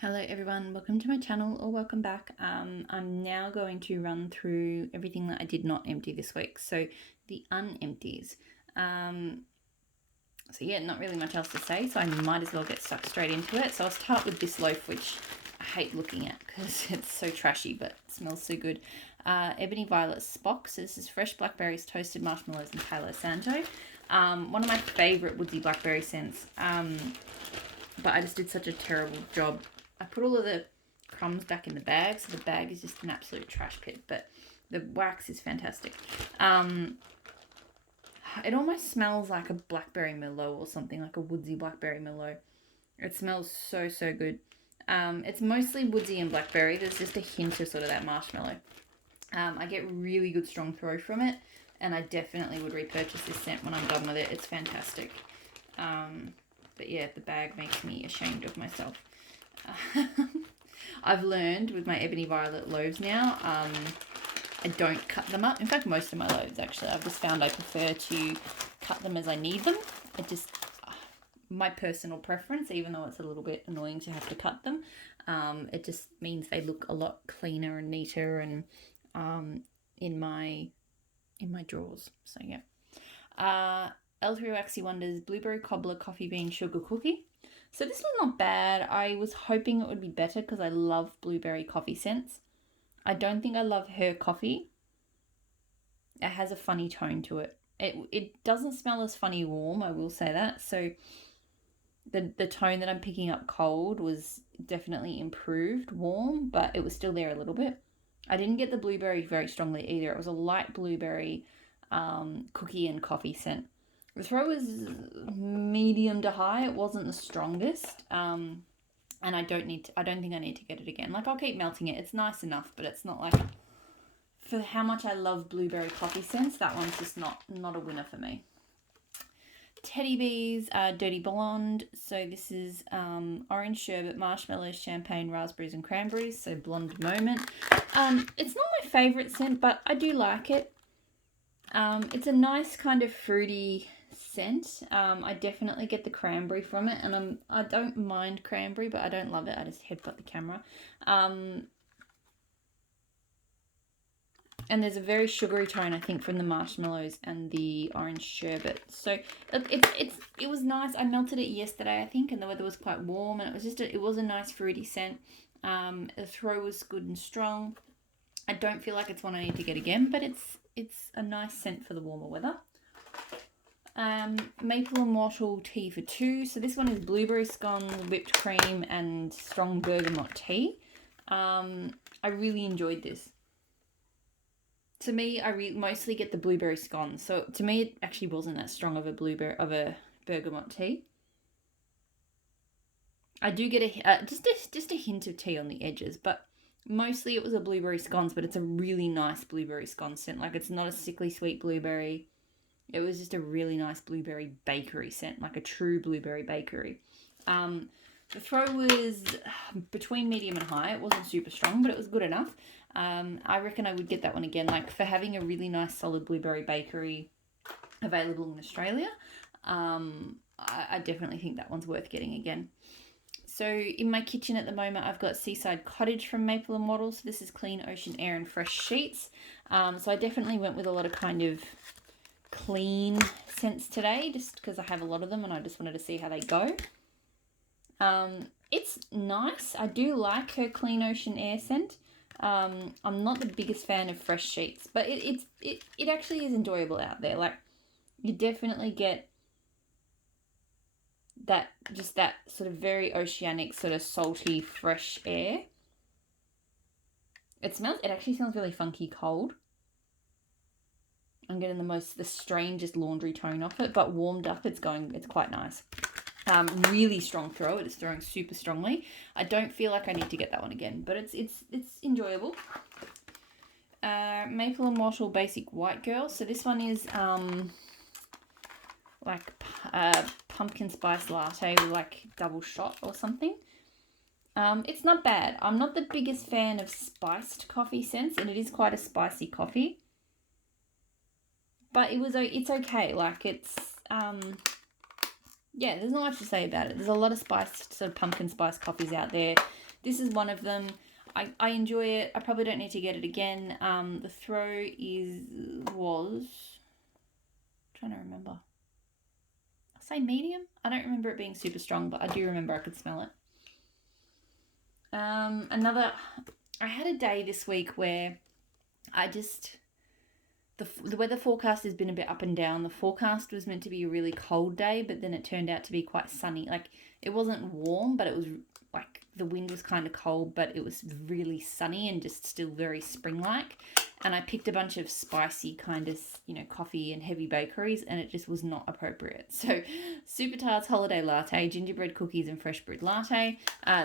Hello everyone, welcome to my channel or welcome back. I'm now going to run through everything that I did not empty this week. So the unempties. So yeah, not really much else to say, so I might as well get stuck straight into it. So I'll start with this loaf, which I hate looking at because it's so trashy, but it smells so good. Ebony Violet Spock. So this is fresh blackberries, toasted marshmallows, and Palo Santo. One of my favourite woodsy blackberry scents, but I just did such a terrible job. I put all of the crumbs back in the bag, so the bag is just an absolute trash pit, but the wax is fantastic. It almost smells like a blackberry Merlot or something, like a woodsy blackberry Merlot. It smells so good. It's mostly woodsy and blackberry. There's just a hint of sort of that marshmallow. I get really good strong throw from it, and I definitely would repurchase this scent when I'm done with it. It's fantastic. But yeah, the bag makes me ashamed of myself. I've learned with my Ebony Violet loaves now, I don't cut them up. In fact, most of my loaves actually, I've just found I prefer to cut them as I need them. It just, my personal preference, even though it's a little bit annoying to have to cut them, it just means they look a lot cleaner and neater and in my drawers. So yeah. L3 Waxy Wonders Blueberry Cobbler Coffee Bean Sugar Cookie. So this was not bad. I was hoping it would be better because I love blueberry coffee scents. I don't think I love her coffee. It has a funny tone to it. It doesn't smell as funny warm, I will say that. So the tone that I'm picking up cold was definitely improved warm, but it was still there a little bit. I didn't get the blueberry very strongly either. It was a light blueberry cookie and coffee scent. The throw was medium to high. It wasn't the strongest. And I don't think I need to get it again. Like, I'll keep melting it. It's nice enough, but it's not like, for how much I love blueberry coffee scents, that one's just not a winner for me. Teddy Bees Dirty Blonde. So this is orange sherbet, marshmallows, champagne, raspberries, and cranberries. So blonde moment. It's not my favourite scent, but I do like it. It's a nice kind of fruity scent. I definitely get the cranberry from it, and I don't mind cranberry, but I don't love it. I just headbutt the camera. And there's a very sugary tone, I think, from the marshmallows and the orange sherbet. So it was nice. I melted it yesterday, I think, and the weather was quite warm, and it was just it was a nice fruity scent. The throw was good and strong. I don't feel like it's one I need to get again, but it's a nice scent for the warmer weather. Maple and Wattle tea for two. So this one is blueberry scone, whipped cream, and strong bergamot tea. I really enjoyed this. To me, I mostly get the blueberry scone. So to me, it actually wasn't that strong of a bergamot tea. I do get just a hint of tea on the edges, but mostly it was a blueberry scones, but it's a really nice blueberry scone scent. Like, it's not a sickly sweet blueberry. It was just a really nice blueberry bakery scent, like a true blueberry bakery. The throw was between medium and high. It wasn't super strong, but it was good enough. I reckon I would get that one again, like, for having a really nice solid blueberry bakery available in Australia. I definitely think that one's worth getting again. So in my kitchen at the moment, I've got Seaside Cottage from Maple and Wattle. So this is clean ocean air and fresh sheets. So I definitely went with a lot of kind of clean scents today, just because I have a lot of them and I just wanted to see how they go. It's nice. I do like her clean ocean air scent. I'm not the biggest fan of fresh sheets, but it actually is enjoyable out there. Like, you definitely get that sort of very oceanic, sort of salty, fresh air. It actually smells really funky cold. I'm getting the strangest laundry tone off it, but warmed up, it's quite nice. Really strong throw. It is throwing super strongly. I don't feel like I need to get that one again, but it's enjoyable. Maple and Wattle Basic White Girl. So this one is like pumpkin spice latte with like double shot or something. It's not bad. I'm not the biggest fan of spiced coffee scents, and it is quite a spicy coffee. But it's okay. Like, it's yeah, there's not much to say about it. There's a lot of spiced, sort of pumpkin spice coffees out there. This is one of them. I enjoy it. I probably don't need to get it again. The throw was trying to remember. I say medium. I don't remember it being super strong, but I do remember I could smell it. I had a day this week where I just the weather forecast has been a bit up and down. The forecast was meant to be a really cold day, but then it turned out to be quite sunny. Like, it wasn't warm, but it was like the wind was kind of cold, but it was really sunny and just still very spring-like. And I picked a bunch of spicy kind of, coffee and heavy bakeries, and it just was not appropriate. So Super Tarts Holiday Latte, gingerbread cookies, and fresh brewed latte.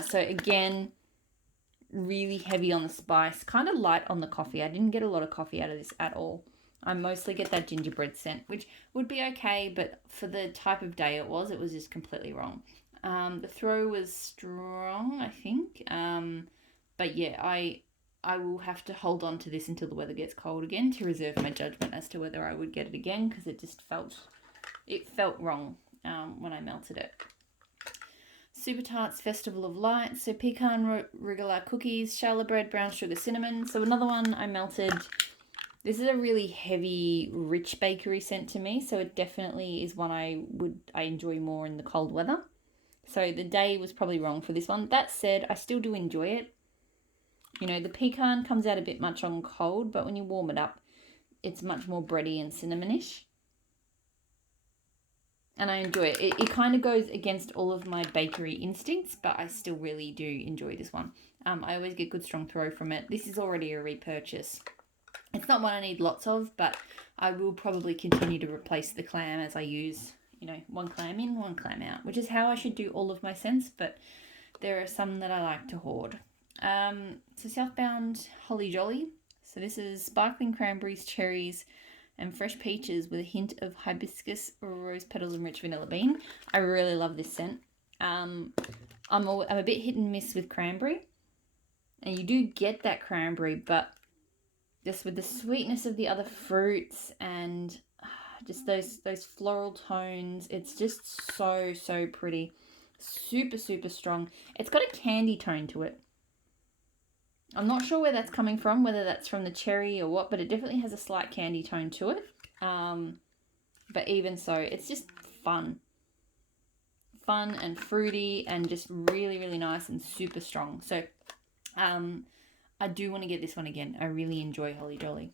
So again, really heavy on the spice, kind of light on the coffee. I didn't get a lot of coffee out of this at all. I mostly get that gingerbread scent, which would be okay, but for the type of day it was just completely wrong. The throw was strong, I think. But yeah, I will have to hold on to this until the weather gets cold again to reserve my judgment as to whether I would get it again, because it just felt wrong when I melted it. Super Tarts Festival of Lights, so pecan regular cookies, Charlotte bread, brown sugar, cinnamon. So another one I melted. This is a really heavy, rich bakery scent to me, so it definitely is one I enjoy more in the cold weather. So the day was probably wrong for this one. That said, I still do enjoy it. The pecan comes out a bit much on cold, but when you warm it up, it's much more bready and cinnamonish. And I enjoy it. It kind of goes against all of my bakery instincts, but I still really do enjoy this one. I always get good strong throw from it. This is already a repurchase. It's not one I need lots of, but I will probably continue to replace the clam as I use, one clam in, one clam out, which is how I should do all of my scents, but there are some that I like to hoard. So Southbound Holly Jolly. So this is sparkling cranberries, cherries, and fresh peaches with a hint of hibiscus, rose petals, and rich vanilla bean. I really love this scent. I'm a bit hit and miss with cranberry, and you do get that cranberry, but just with the sweetness of the other fruits and just those floral tones, it's just so pretty. Super, super strong. It's got a candy tone to it. I'm not sure where that's coming from, whether that's from the cherry or what, but it definitely has a slight candy tone to it. But even so, it's just fun. Fun and fruity and just really, really nice and super strong. So I do want to get this one again. I really enjoy Holly Jolly.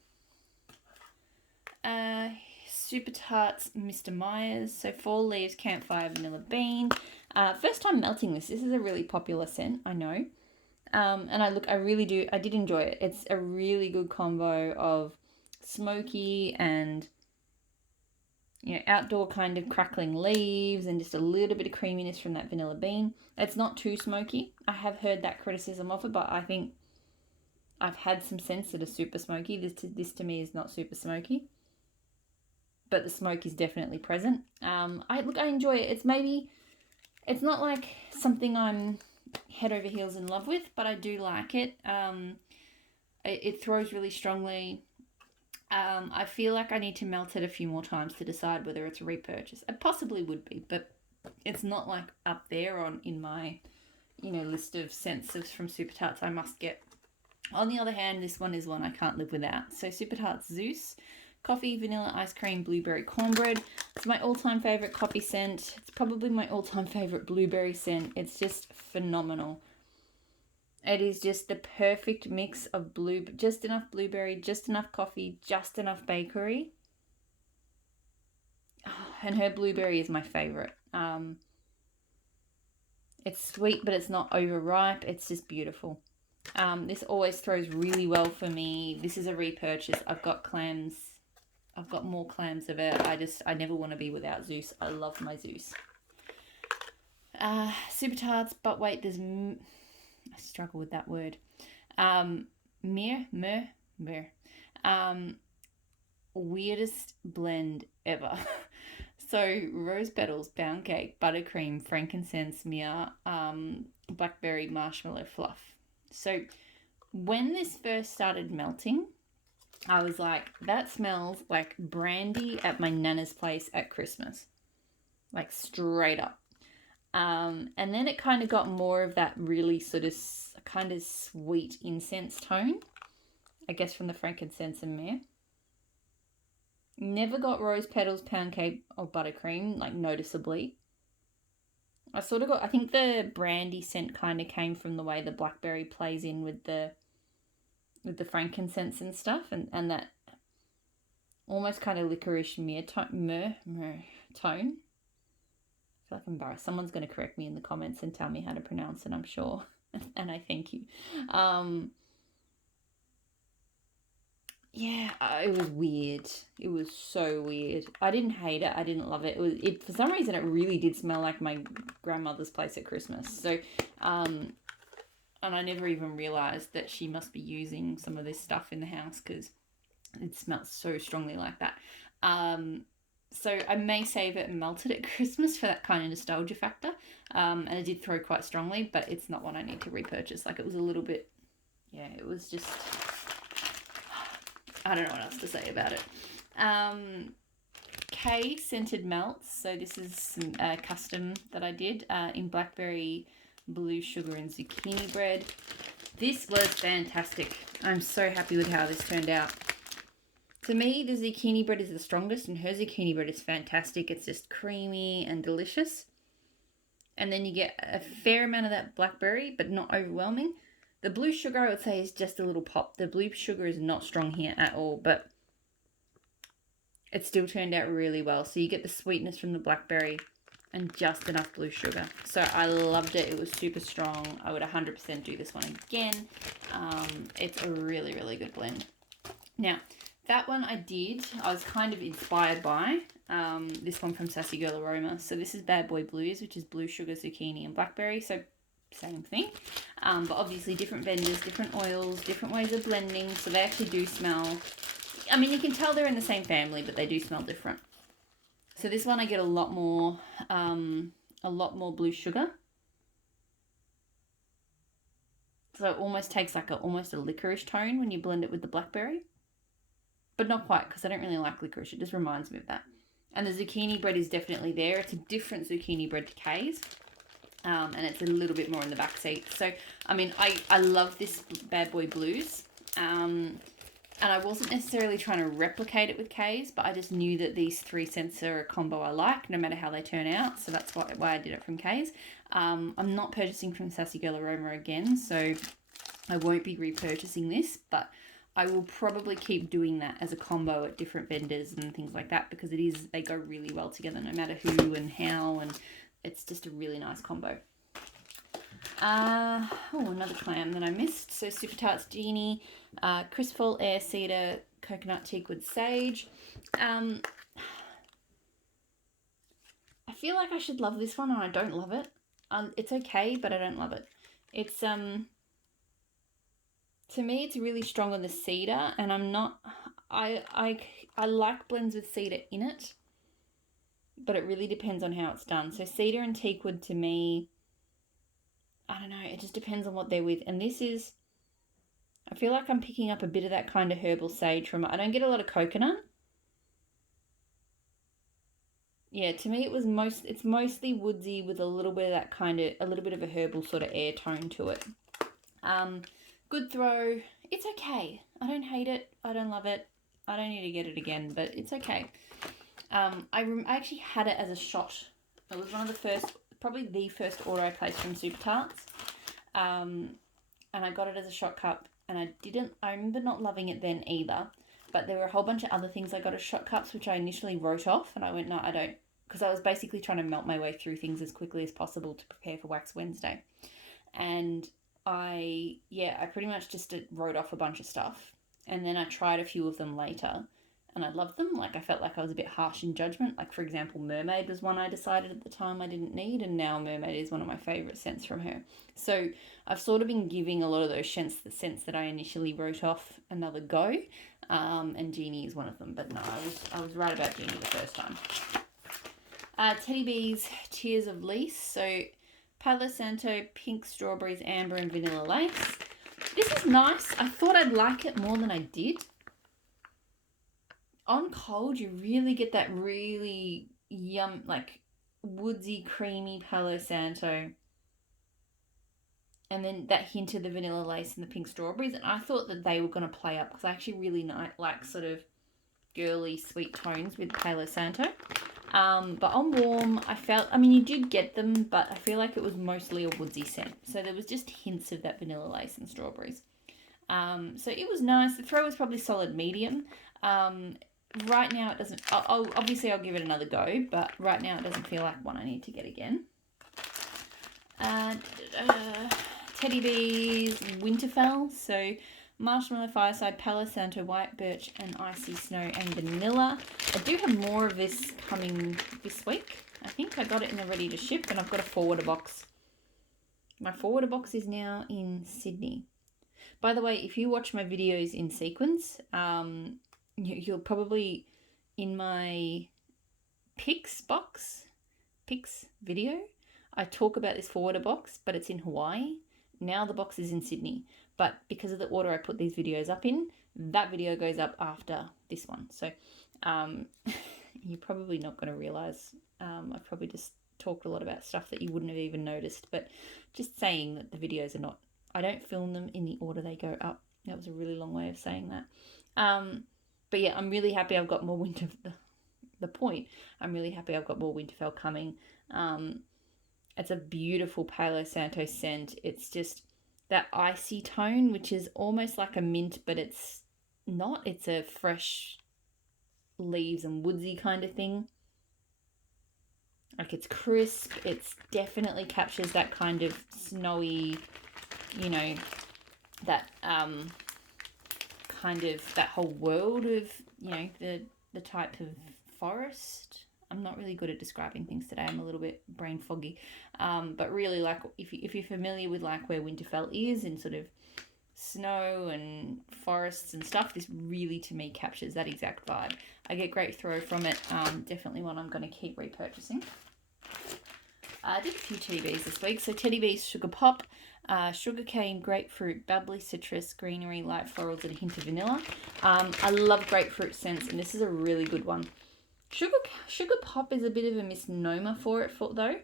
Super Tarts Mr. Myers. So 4 leaves, campfire, vanilla bean. First time melting this. This is a really popular scent, I know. And I did enjoy it. It's a really good combo of smoky and outdoor kind of crackling leaves and just a little bit of creaminess from that vanilla bean. It's not too smoky. I have heard that criticism of it, but I think I've had some scents that are super smoky. This to me is not super smoky, but the smoke is definitely present. I enjoy it. It's not like something I'm head over heels in love with, but I do like it. It throws really strongly. I feel like I need to melt it a few more times to decide whether it's a repurchase. It possibly would be, but it's not like up there in my list of scents from Super Tarts I must get. On the other hand, this one is one I can't live without. So Super Tarts Zeus, coffee, vanilla ice cream, blueberry cornbread. It's my all-time favorite coffee scent. It's probably my all-time favorite blueberry scent. It's just phenomenal. It is just the perfect mix of just enough blueberry, just enough coffee, just enough bakery. And her blueberry is my favorite. It's sweet, but it's not overripe. It's just beautiful. This always throws really well for me. This is a repurchase. I've got clams. I've got more clams of it. I never want to be without Zeus. I love my Zeus. Super Tarts, but wait, I struggle with that word. Weirdest blend ever. So rose petals, pound cake, buttercream, frankincense, myrrh, blackberry, marshmallow fluff. So when this first started melting, I was like, that smells like brandy at my nana's place at Christmas. like straight up. And then it kind of got more of that really sort of kind of sweet incense tone, I guess from the frankincense and myrrh. Never got rose petals, pound cake, or buttercream, like noticeably. I think the brandy scent kind of came from the way the blackberry plays in with the frankincense and stuff, and that almost kind of licorice myrrh tone. I feel like I'm embarrassed. Someone's going to correct me in the comments and tell me how to pronounce it, I'm sure. And I thank you. Yeah, it was weird. It was so weird. I didn't hate it. I didn't love it. It for some reason it really did smell like my grandmother's place at Christmas. So, and I never even realized that she must be using some of this stuff in the house because it smells so strongly like that. So I may save it and melt it at Christmas for that kind of nostalgia factor. And it did throw quite strongly, but it's not one I need to repurchase. Like, it was a little bit, yeah, it was just, I don't know what else to say about it. K scented melts. So this is some custom that I did in blackberry, blue sugar, and zucchini bread. This was fantastic. I'm so happy with how this turned out. To me, the zucchini bread is the strongest, and her zucchini bread is fantastic. It's just creamy and delicious. And then you get a fair amount of that blackberry, but not overwhelming. The blue sugar, I would say, is just a little pop. The blue sugar is not strong here at all, but it still turned out really well. So you get the sweetness from the blackberry and just enough blue sugar. So I loved it. It was super strong. I would 100% do this one again. It's a really, really good blend. Now, that one I was kind of inspired by this one from Sassy Girl Aroma. So this is Bad Boy Blues, which is blue sugar, zucchini, and blackberry. So same thing. But obviously different vendors, different oils, different ways of blending. So they actually do smell, I mean, you can tell they're in the same family, but they do smell different. So this one I get a lot more blue sugar. So it almost takes like almost a licorice tone when you blend it with the blackberry. But not quite, because I don't really like licorice. It just reminds me of that. And the zucchini bread is definitely there. It's a different zucchini bread to Kay's. And it's a little bit more in the back seat. So, I mean, I love this Bad Boy Blues. And I wasn't necessarily trying to replicate it with Kay's, but I just knew that these 3 scents are a combo I like, no matter how they turn out. So that's why I did it from Kay's. I'm not purchasing from Sassy Girl Aroma again, so I won't be repurchasing this, but I will probably keep doing that as a combo at different vendors and things like that, because they go really well together no matter who and how, and it's just a really nice combo. Another clam that I missed. So Super Tarts Genie, Crisp Air Cedar, Coconut Teakwood Sage. I feel like I should love this one and I don't love it. It's okay, but I don't love it. It's to me, it's really strong on the cedar, and I like blends with cedar in it, but it really depends on how it's done. So cedar and teakwood to me, I don't know, it just depends on what they're with. And this is, I feel like I'm picking up a bit of that kind of herbal sage from it. I don't get a lot of coconut. Yeah, to me it's mostly woodsy with a little bit of that a little bit of a herbal sort of air tone to it. Good throw. It's okay. I don't hate it. I don't love it. I don't need to get it again, but it's okay. I actually had it as a shot. It was one of the first, probably the first order I placed from Super Tarts. And I got it as a shot cup, and I remember not loving it then either, but there were a whole bunch of other things I got as shot cups, which I initially wrote off, and I went, no, I don't, because I was basically trying to melt my way through things as quickly as possible to prepare for Wax Wednesday. And I pretty much just wrote off a bunch of stuff, and then I tried a few of them later, and I loved them. Like, I felt like I was a bit harsh in judgment. Like, for example, Mermaid was one I decided at the time I didn't need, and now Mermaid is one of my favourite scents from her. So I've sort of been giving a lot of those scents that I initially wrote off another go, and Genie is one of them. But no, I was right about Genie the first time. Teddy Bees Tears of Lease. So Palo Santo, pink strawberries, amber, and vanilla lace. This is nice. I thought I'd like it more than I did. On cold, you really get that really woodsy, creamy Palo Santo, and then that hint of the vanilla lace and the pink strawberries. And I thought that they were going to play up because I actually really like sort of girly sweet tones with Palo Santo. But on warm, I mean, you did get them, but I feel like it was mostly a woodsy scent. So there was just hints of that vanilla lace and strawberries. So it was nice. The throw was probably solid medium. Right now it doesn't, obviously I'll give it another go, but right now it doesn't feel like one I need to get again. Teddy Bees Winterfell. So Marshmallow Fireside, Palo Santo, White Birch, and Icy Snow and Vanilla. I do have more of this coming this week. I think I got it in the ready to ship, and I've got a forwarder box. My forwarder box is now in Sydney. By the way, if you watch my videos in sequence, you'll probably, in my pics video, I talk about this forwarder box, but it's in Hawaii. Now the box is in Sydney. But because of the order I put these videos up in, that video goes up after this one. So you're probably not going to realise. I've probably just talked a lot about stuff that you wouldn't have even noticed. But just saying that the videos are not, I don't film them in the order they go up. That was a really long way of saying that. But yeah, I'm really happy I've got more winter. The point, I'm really happy I've got more Winterfell coming. It's a beautiful Palo Santo scent. It's just that icy tone, which is almost like a mint, but it's not. It's a fresh leaves and woodsy kind of thing. Like, it's crisp. It's definitely captures that kind of snowy, you know, that kind of that whole world of, you know, the type of forest. I'm not really good at describing things today. I'm a little bit brain foggy. But really, like, if you're familiar with like where Winterfell is and sort of snow and forests and stuff, this really, to me, captures that exact vibe. I get great throw from it. Definitely one I'm going to keep repurchasing. I did a few Teddy Bees this week. So Teddy Bees Sugar Pop, sugarcane, grapefruit, bubbly citrus, greenery, light florals, and a hint of vanilla. I love grapefruit scents, and this is a really good one. Sugar Pop is a bit of a misnomer for it, though.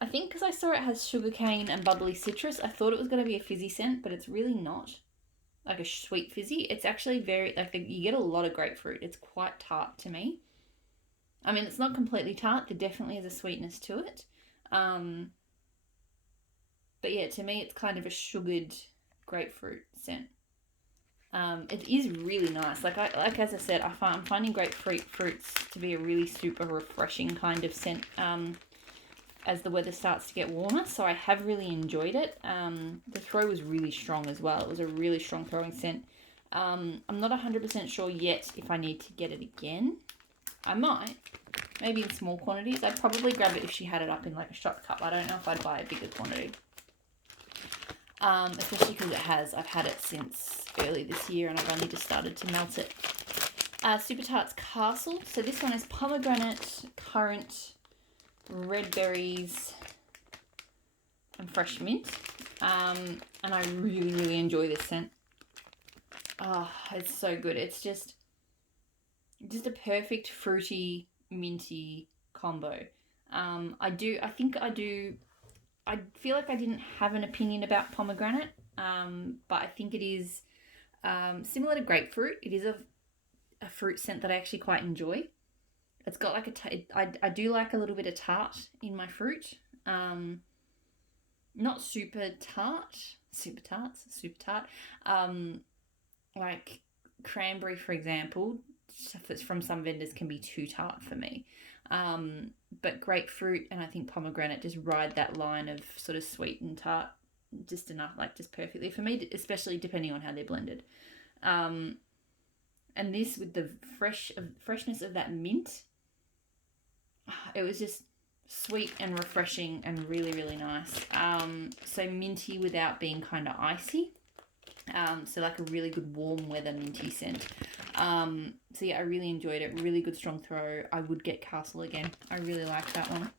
I think because I saw it has sugarcane and bubbly citrus, I thought it was going to be a fizzy scent, but it's really not. Like a sweet fizzy. It's actually very, like, you get a lot of grapefruit. It's quite tart to me. I mean, it's not completely tart. There definitely is a sweetness to it. But yeah, to me, it's kind of a sugared grapefruit scent. It is really nice. Like as I said, I'm finding fruits to be a really super refreshing kind of scent as the weather starts to get warmer. So I have really enjoyed it. The throw was really strong as well. It was a really strong throwing scent. I'm not 100% sure yet if I need to get it again. I might. Maybe in small quantities. I'd probably grab it if she had it up in like a shot cup. I don't know if I'd buy a bigger quantity. Especially because I've had it since early this year and I've only just started to melt it. Super Tarts Castle. So this one is pomegranate, currant, red berries, and fresh mint. And I really, really enjoy this scent. It's so good. It's just a perfect fruity, minty combo. I feel like I didn't have an opinion about pomegranate, but I think it is similar to grapefruit. It is a fruit scent that I actually quite enjoy. It's got like I do like a little bit of tart in my fruit. Not super tart. Like cranberry, for example, stuff that's from some vendors can be too tart for me. But grapefruit and I think pomegranate just ride that line of sort of sweet and tart just enough, like just perfectly for me, especially depending on how they're blended. And this with the freshness of that mint, it was just sweet and refreshing and really, really nice. So minty without being kind of icy. So like a really good warm weather minty scent. So yeah, I really enjoyed it. Really good strong throw. I would get Castle again. I really like that one.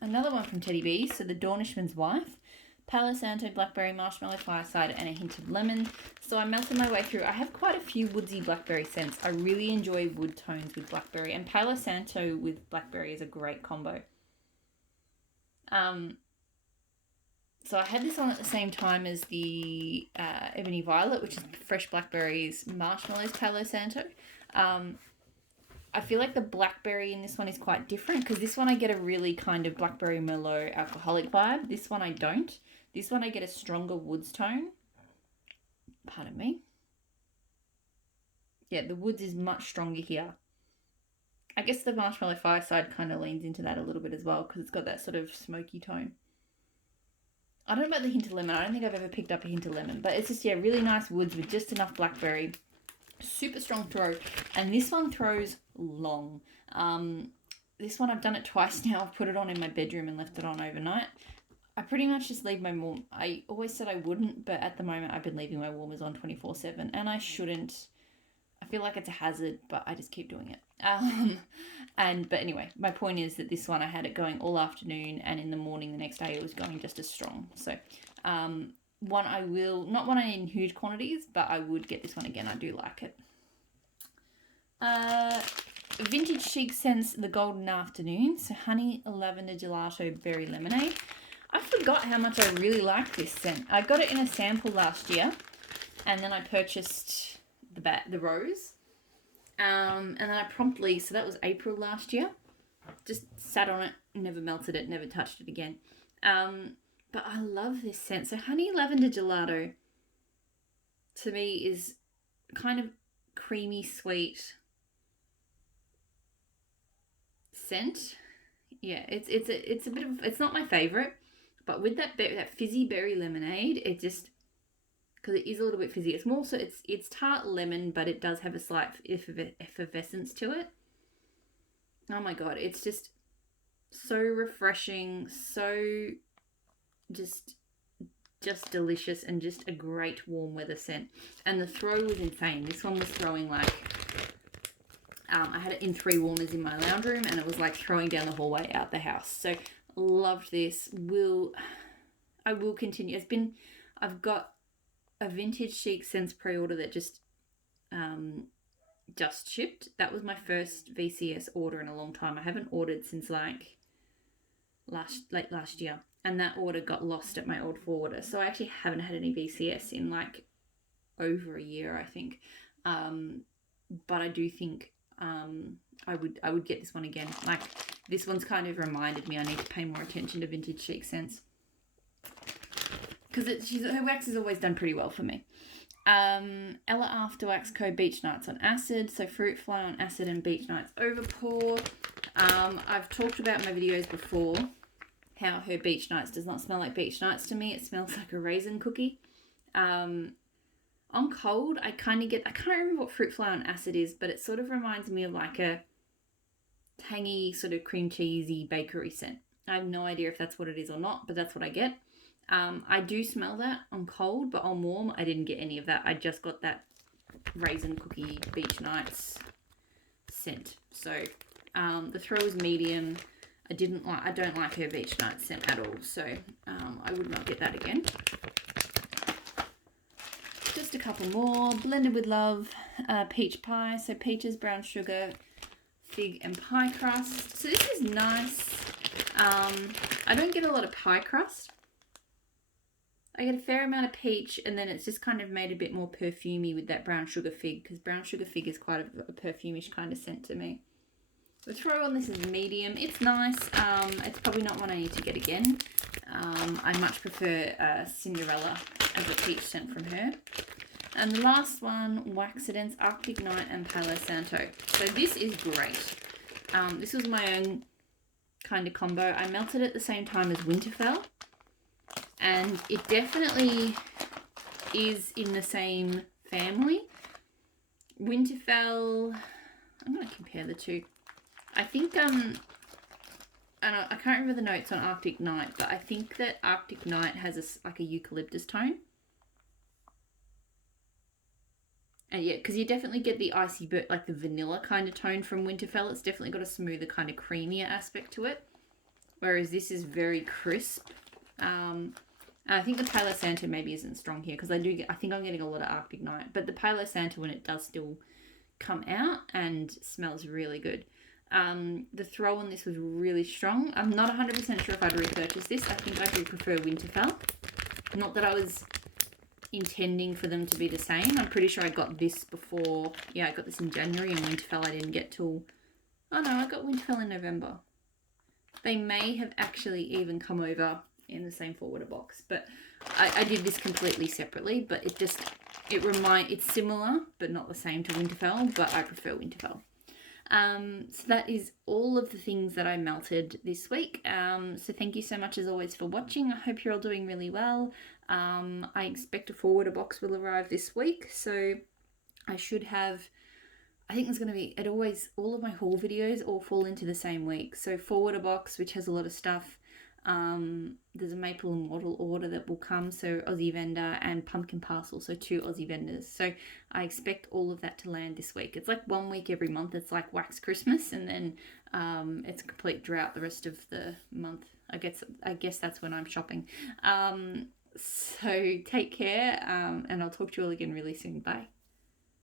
Another one from Teddy Bees. So the Dornishman's Wife. Palo Santo, blackberry, marshmallow, fireside, and a hint of lemon. So I'm melting my way through. I have quite a few woodsy blackberry scents. I really enjoy wood tones with blackberry, and Palo Santo with blackberry is a great combo. So I had this on at the same time as the Ebony Violet, which is fresh blackberries, marshmallows, Palo Santo. I feel like the blackberry in this one is quite different because this one I get a really kind of blackberry Merlot alcoholic vibe. This one I don't. This one I get a stronger woods tone. Pardon me. Yeah, the woods is much stronger here. I guess the marshmallow fireside kind of leans into that a little bit as well because it's got that sort of smoky tone. I don't know about the hint of lemon. I don't think I've ever picked up a hint of lemon. But it's just, yeah, really nice woods with just enough blackberry. Super strong throw. And this one throws long. This one I've done it twice now. I've put it on in my bedroom and left it on overnight. I pretty much just leave my warm. I always said I wouldn't, but at the moment I've been leaving my warmers on 24/7. And I shouldn't. I feel like it's a hazard, but I just keep doing it. But anyway, my point is that this one I had it going all afternoon, and in the morning the next day it was going just as strong. So one I will, not one in huge quantities, but I would get this one again. I do like it. Vintage Chic Scents, the Golden Afternoon. So honey, lavender, gelato, berry lemonade. I forgot how much I really like this scent. I got it in a sample last year, and then I purchased the rose, and then I promptly, so that was April last year, just sat on it, never melted it, never touched it again. But I love this scent. So honey lavender gelato to me is kind of creamy sweet scent. Yeah, it's a bit of, it's not my favorite, but with that fizzy berry lemonade, it just, because it is a little bit fizzy. It's more so it's tart lemon, but it does have a slight effervescence to it. Oh my god, it's just so refreshing, so just delicious, and just a great warm weather scent. And the throw was insane. This one was throwing like I had it in 3 warmers in my lounge room, and it was like throwing down the hallway out the house. So loved this. I will continue. I've got a Vintage Chic Scents pre-order that just shipped. That was my first VCS order in a long time. I haven't ordered since like late last year, and that order got lost at my old forwarder. So I actually haven't had any VCS in like over a year, I think. But I do think I would get this one again. Like, this one's kind of reminded me I need to pay more attention to Vintage Chic Scents, because her wax has always done pretty well for me. Ella After Wax Co. Beach Nights on Acid. So Fruit Fly on Acid and Beach Nights Overpour. I've talked about in my videos before how her Beach Nights does not smell like Beach Nights to me. It smells like a raisin cookie. On cold, I can't remember what Fruit Fly on Acid is, but it sort of reminds me of like a tangy, sort of cream cheesy bakery scent. I have no idea if that's what it is or not, but that's what I get. I do smell that on cold, but on warm, I didn't get any of that. I just got that raisin cookie Beach Nights scent. So the throw is medium. I don't like her Beach Nights scent at all. So I would not get that again. Just a couple more. Blended with Love, peach pie. So peaches, brown sugar, fig, and pie crust. So this is nice. I don't get a lot of pie crust. I get a fair amount of peach, and then it's just kind of made a bit more perfumey with that brown sugar fig, because brown sugar fig is quite a perfumish kind of scent to me. The throw on this is medium. It's nice. It's probably not one I need to get again. I much prefer Cinderella as a peach scent from her. And the last one, Waxidence, Arctic Night, and Palo Santo. So this is great. This was my own kind of combo. I melted it at the same time as Winterfell. And it definitely is in the same family. Winterfell, I'm going to compare the two. I think, and I can't remember the notes on Arctic Night, but I think that Arctic Night has like a eucalyptus tone. And yeah, because you definitely get the icy, but like the vanilla kind of tone from Winterfell. It's definitely got a smoother, kind of creamier aspect to it. Whereas this is very crisp. I think the Palo Santo maybe isn't strong here because I think I'm getting a lot of Arctic Night, but the Palo Santo, when it does still come out and smells really good. The throw on this was really strong. I'm not 100% sure if I'd repurchase this. I think I do prefer Winterfell. Not that I was intending for them to be the same. I'm pretty sure I got this before. Yeah, I got this in January, and Winterfell I didn't get till... Oh no, I got Winterfell in November. They may have actually even come over in the same forwarder box, but I did this completely separately. But it's similar but not the same to Winterfell, but I prefer Winterfell. So that is all of the things that I melted this week. So thank you so much as always for watching. I hope you're all doing really well. I expect a forwarder box will arrive this week, so I should have... I think there's going to be... all of my haul videos all fall into the same week. So forwarder box, which has a lot of stuff. There's a Maple and Wattle order that will come, so Aussie vendor, and pumpkin parcel, so 2 Aussie vendors. So I expect all of that to land this week. It's like 1 week every month. It's like wax Christmas, and then it's a complete drought the rest of the month. I guess that's when I'm shopping. So take care, and I'll talk to you all again really soon. Bye.